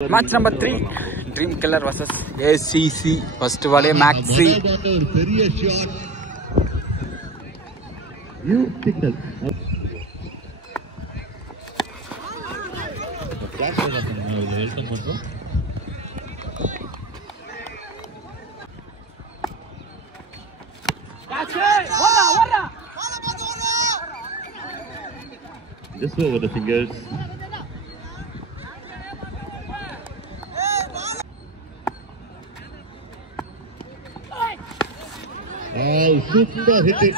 Match number 3, Dream Killer versus ACC. First volley, Maxi. You signal. Just over the fingers. Oh, super hit it.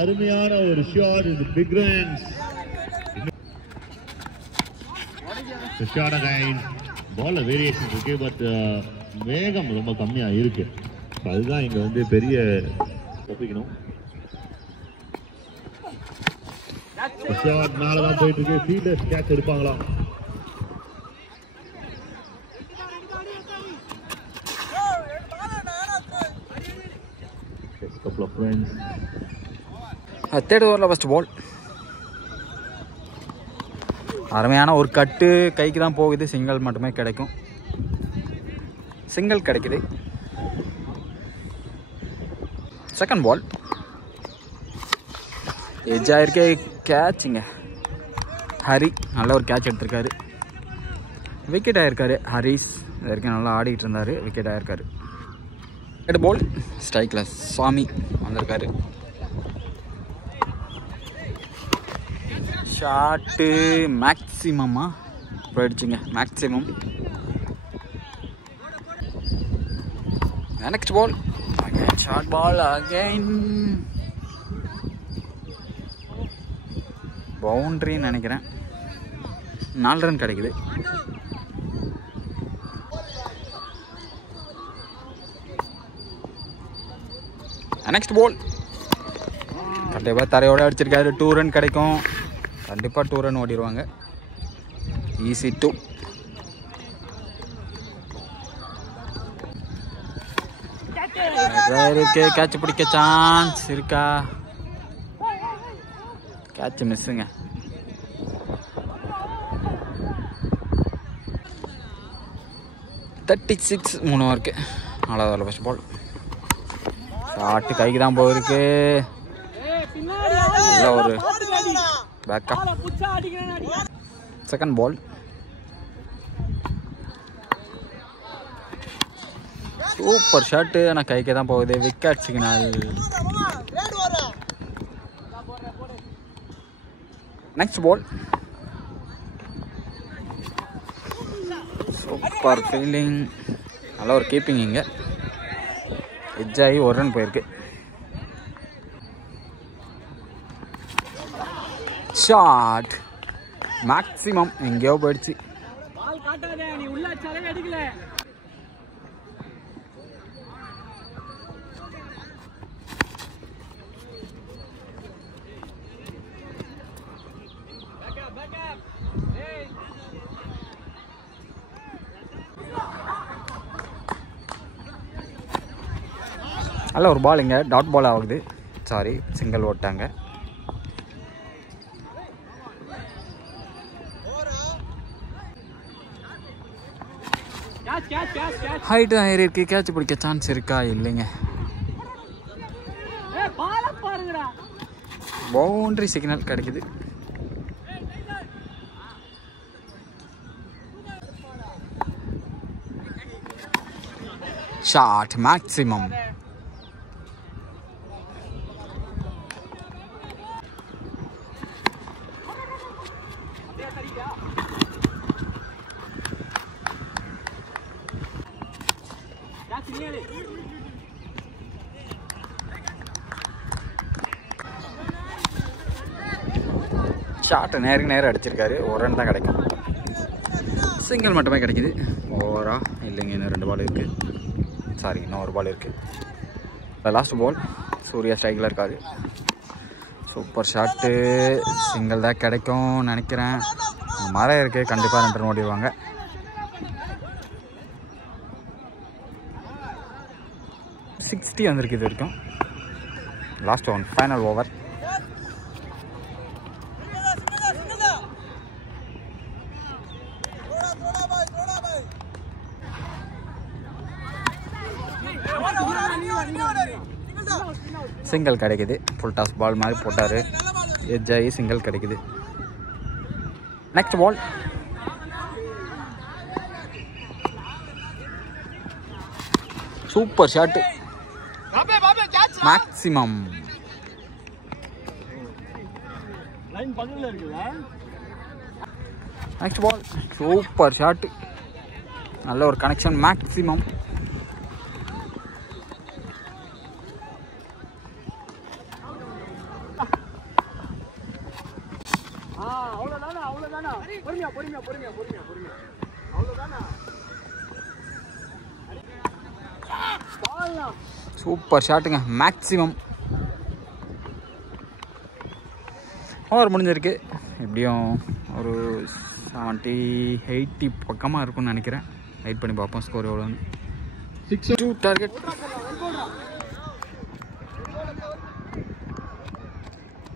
அருமையான ஒரு shot இது big runs. The shot again. Ball variation இருக்கு but வேகம் ரொம்ப கம்மியா இருக்கு. அதுதான் இங்க வந்து பெரிய தப்பிக்கணும். ஷாட் மேல தான் போயிட்டு இருக்கு. ஃபீல்டர்ஸ் கேட்ச் எடுப்பாங்களா? Couple of runs. Third over first ball. அருமையான ஒரு கட்டு கைக்கு தான் போகுது. சிங்கிள் மட்டுமே கிடைக்கும். சிங்கிள் கிடைக்குது. செகண்ட் பால் எட்ஜ் ஆயிருக்கே. கேட்சுங்க. ஹரி நல்ல ஒரு கேட்ச் எடுத்திருக்காரு. விக்கெட் ஆயிருக்காரு. ஹரிஸ் இது வரைக்கும் நல்லா ஆடிட்டு இருந்தாரு. விக்கெட் ஆயிருக்காரு. ரெட் பால் ஸ்ட்ரைக்ல சாமி வந்திருக்காரு. ஷாட்டு மேக்ஸிமமா போயிடுச்சுங்க. Maximum. Next ball short ball again பவுண்டரின்னு நினைக்கிறேன். 4 ரன் கிடைக்குது. நெக்ஸ்ட் பால் கண்டிப்பாக தரையோடு அடிச்சிருக்காரு. 2 ரன் கிடைக்கும். கண்டிப்பாக 2 ரன் ஓடிடுவாங்க. ஈஸி 2. இருக்கு. கேட்ச் பிடிக்க சான்ஸ் இருக்கா? கேட்ச் மிஸ்ஸுங்க. $36 3 ஓவருக்கு. அவ்வளோதான் ஃபர்ஸ்ட் பால். ஷாட்டு கைக்கு தான் போயிருக்கு. நல்ல ஒரு backup. Second ball super shot. ஆனால் கைக்கு தான் போகுது. Wicket signal. Next ball super fielding. நல்ல ஒரு கீப்பிங். இங்கே எட்ஜ் ஆகி 1 ரன் போயிருக்கு. ஷாட் மேக்ஸிமம் எங்கேயோ போயிடுச்சு. நல்ல ஒரு பால். இங்கே டாட் பால் ஆகுது. Sorry, single ஓட்டாங்க. ஹைட் தான் ஏறி இருக்கு. கேட்ச் பிடிக்க சான்ஸ் இருக்கா? இல்லைங்க. பவுண்டரி சிக்னல் கிடைக்குது. Shot maximum. ஷாட் நேருக்கு நேரம் அடிச்சிருக்காரு. 1 ரன் தான் கிடைக்கும். சிங்கிள் மட்டுமே கிடைக்குது. ஓவரா இல்லைங்க. இன்னும் 2 பால் இருக்குது. சாரி, இன்னும் 1 பால் இருக்குது. லாஸ்ட் பால் சூர்யா ஸ்ட்ரைக்கில் இருக்காது. Super shot. சிங்கிள் தான் கிடைக்கும் நினைக்கிறேன். மரம் இருக்குது. கண்டிப்பாக 2 ரன் ஓடிடுவாங்க. 60 வந்திருக்கு இது வரைக்கும். Last one final over. Single கிடைக்குது. ஃபுல் டாஸ் பால் மாதிரி போட்டார், எட்ஜ் ஆகி சிங்கிள் கிடைக்குது. Next ball. Super shot, maximum. Next ball. Super shot, நல்ல ஒரு கனெக்ஷன், மேக்ஸிமம். சூப்பர் ஷாட்டுங்க, மேக்ஸிமம். ஓவர் முடிஞ்சிருக்கு. எப்படியும் ஒரு 70-80 பக்கமாக இருக்கும்னு நினைக்கிறேன். வெயிட் பண்ணி பார்ப்போம் ஸ்கோர் எவ்வளோன்னு. 6 டார்கெட்.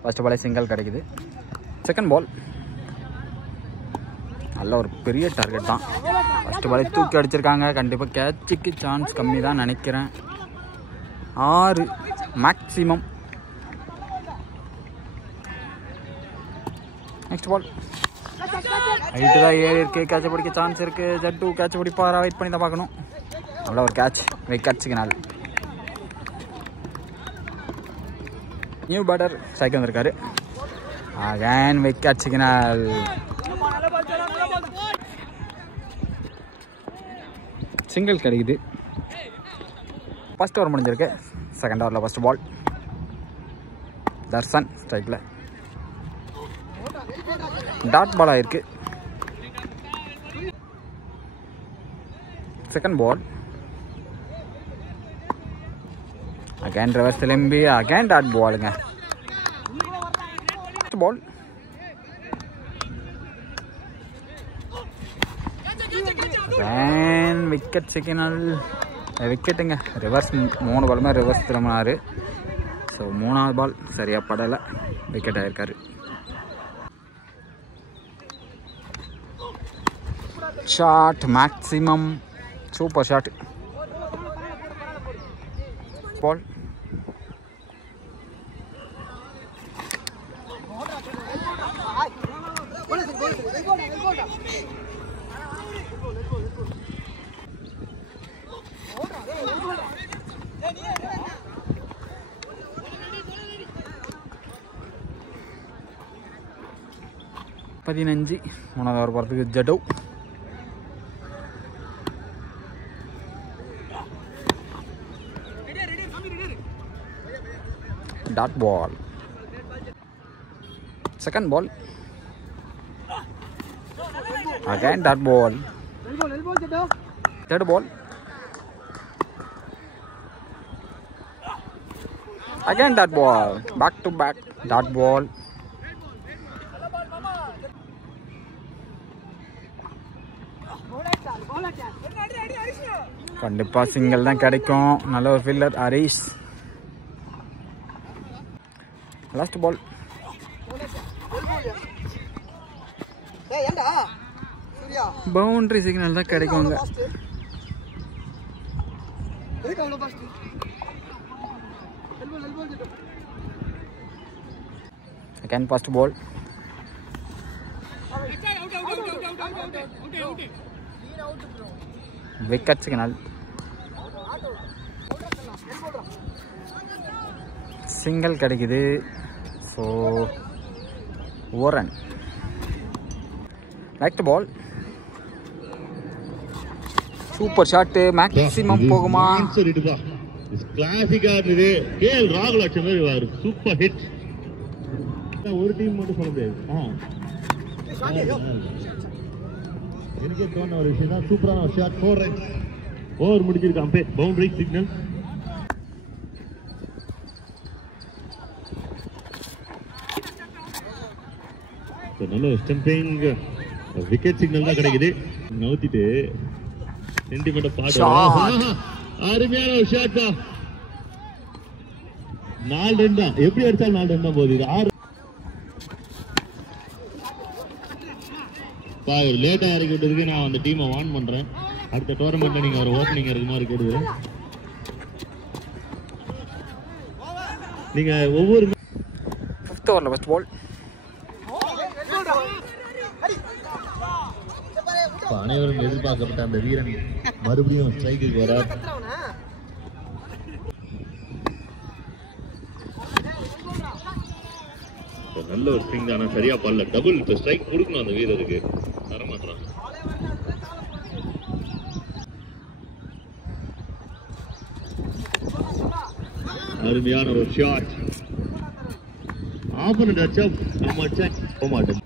ஃபர்ஸ்ட் பாலே சிங்கிள் கிடைக்குது. Second ball. நல்ல ஒரு பெரிய டார்கெட் தான். ஃபர்ஸ்ட் பாலே தூக்கி அடிச்சிருக்காங்க. கண்டிப்பாக கேட்சுக்கு சான்ஸ் கம்மி தான் நினைக்கிறேன். 6 மேக்ஸிமம். நெக்ஸ்ட் பால். ஹைட்டு தான் ஏறி இருக்கு, கேட்சை பிடிக்க சான்ஸ் இருக்கு. ஜட்டு கேட்சை பிடிப்பாரா? வெயிட் பண்ணி தான் பார்க்கணும். நல்ல ஒரு catch, wicket signal. New batter strike வந்திருக்காரு. Again wicket signal. சிங்கிள் கிடைக்குது. ஃபர்ஸ்ட் ஓவர் முடிஞ்சிருக்கு. செகண்ட் ஓவரில் ஃபர்ஸ்ட் பால். தர்சன் ஸ்ட்ரைக்கில். டாட் பால் ஆயிருக்கு. Second ball. அகைன் ரிவர்ஸ் திரும்பி அகைன் டாட் பாலுங்க. First ball. Again wicket signal. விக்கெட்டுங்க. ரிவர்ஸ் 3 பாலுமே ரிவர்ஸ் திரும்பினார். ஸோ 3ஆவது பால் சரியாக படலை, விக்கெட் ஆகிருக்காரு. Shot maximum. Super shot. Ball. பதினஞ்சு. 3ஆவது ஓவர் போகிறதுக்கு ஜடோ. Dot ball. Second ball. Again dot ball. Third ball. Again dot ball. Back to back dot ball. கண்டிப்பா சிங்கிள் தான் கிடைக்கும். நல்ல ஒரு fielder Harish. Last ball. Boundary signal தான் கிடைக்குங்க. Again first ball. Wicket signal. Single கிடைக்குது. So Warren. Like the ball. Super shot. Maximum போகுமா? கிளாசிக்கா இருந்தது. கேஎல் ராகுல் அடிச்ச மாதிரி வாரு. Super hit. ஒரு டீம் மட்டும் சொல்ல முடியாது. எனக்கே தோணுன ஒரு விஷயம் தான். சூப்பரான ஷாட். 4 ரன்ஸ். ஓவர் முடிஞ்சிருக்கான். Boundary signal. நல்ல ஸ்டம்பிங் விக்கெட் சிக்னல் தான் கிடைக்குது. நவுத்திட்டு சென்டிமெண்ட் பாட்டு. அருமையான ஒரு ஷாட் தான். 4 ரன் தான். எப்படி அடிச்சாலும் 4 ரன் தான் போகுது. 6 லேட்டா இறக்கி விட்டதுக்கு நான் அந்த டீமை வார்ன் பண்றேன். அடுத்த டோர்னமெண்ட்ல நீங்க ஒரு ஓப்பனிங் இருக்கு மாதிரி கேடுவேன். நீங்க ஒவ்வொரு 5th ஓவரில் ஃபஸ்ட் பால். அனைவரும் எதிர்பார்க்கப்பட்ட அந்த வீரன் மறுபடியும் ஸ்ட்ரைக்குக்கு வரார். நல்ல ஒரு ஸ்விங் தானே, சரியா பண்ணல. டபுள் இப்போ ஸ்ட்ரைக் கொடுக்கணும் அந்த வீரருக்கு, தரமாட்டான். அருமையான ஒரு ஷாட். ஆப்பனன்ட் அடிச்சா நம்ம அடிச்சா போக மாட்டேன்.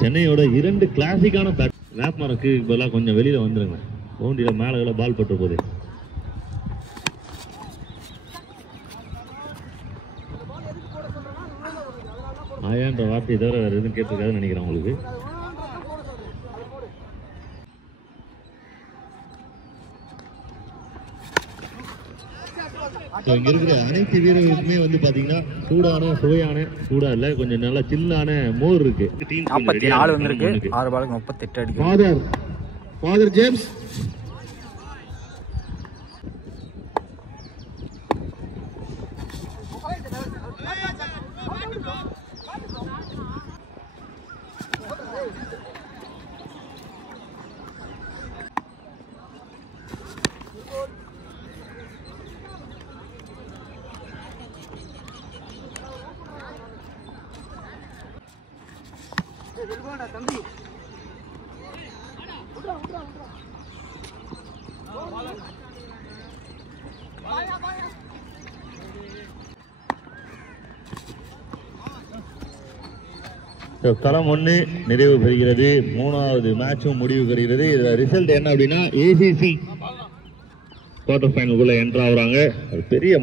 சென்னையோட 2 கிளாசிக்கான பேட். மேப்மருக்கு இப்பெல்லாம் கொஞ்சம் வெளியில வந்துருங்க, பவுண்டரியில மேல பால் பட்டு போகுது. ஆயான்ற வார்த்தையை தவிர வேற எதுவும் கேட்டிருக்காதுன்னு நினைக்கிறேன் உங்களுக்கு. இங்க இருக்கிற அனைத்து வீரர்களுக்குமே வந்து பாத்தீங்கன்னா சூடான சுவையான, சூடா இல்ல கொஞ்சம் நல்லா சில்லான மோர் இருக்கு. 44 வந்திருக்கு. 6 பாலுக்கு 38 அடிக்கும். ஃபாதர் ஜேம்ஸ் களம் 1 நிறைவு பெறுகிறது. 3வது மேட்சும் முடிவு பெறுகிறது. இதுல ரிசல்ட் என்ன அப்படின்னா ACC குவார்டர் ஃபைனலுக்குள்ள என்ட்ரு ஆகுறாங்க. பெரிய